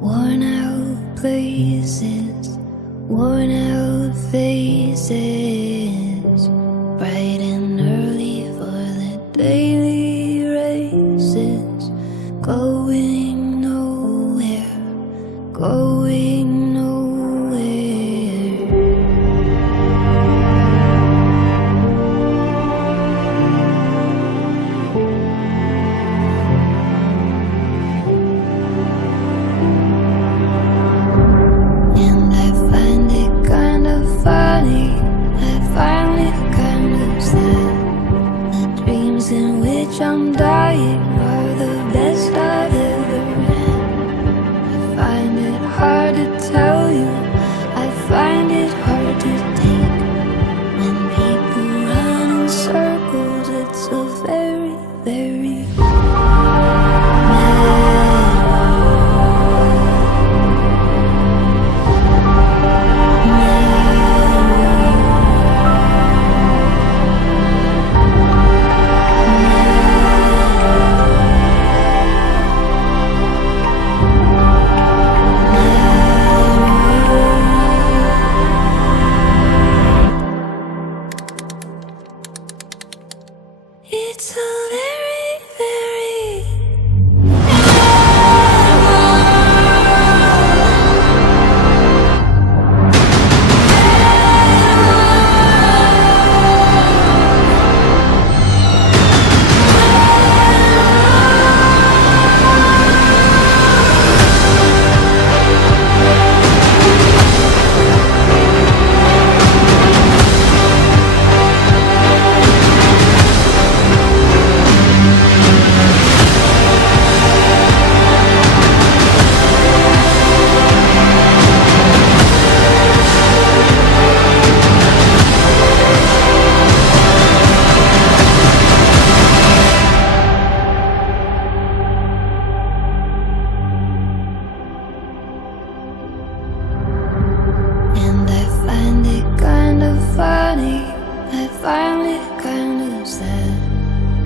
Worn out places, worn out faces, bright and early for the daily races, going nowhere, going nowhere. And I find it kind of funny, I find it kind of sad. The dreams in which I'm dying are the best I've ever had. I find it hard to tell you, I find it hard to take. When people run in circles, it's a very, very it's a very, very And I find it kind of funny, I find it kind of sad.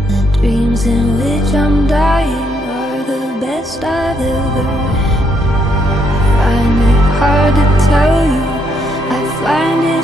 The dreams in which I'm dying are the best I've ever had. I find it hard to tell you, I find it